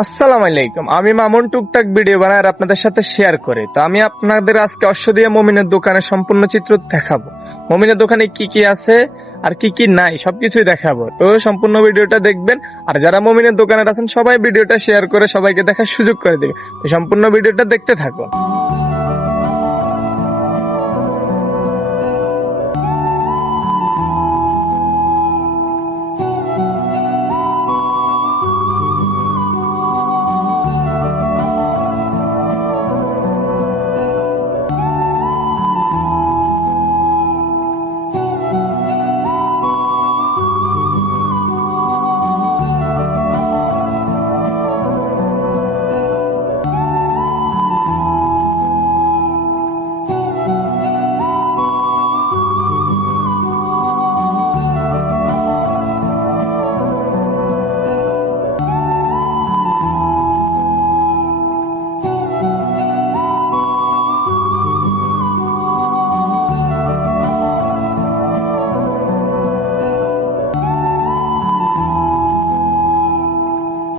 আসসালামু আলাইকুম। আমি মামুন টুকটাক ভিডিও বানাই আর আপনাদের সাথে শেয়ার করি। তো আমি আপনাদের আজকে অশ্বদিয়া মমিনের দোকানের সম্পূর্ণ চিত্র দেখাবো। মমিনের দোকানে কি কি আছে আর কি কি নাই সবকিছুই দেখাবো। তো সম্পূর্ণ ভিডিওটা দেখবেন। আর যারা মমিনের দোকানে আছেন সবাই ভিডিওটা শেয়ার করে সবাইকে দেখার সুযোগ করে দেবে। তো সম্পূর্ণ ভিডিওটা দেখতে থাকুন।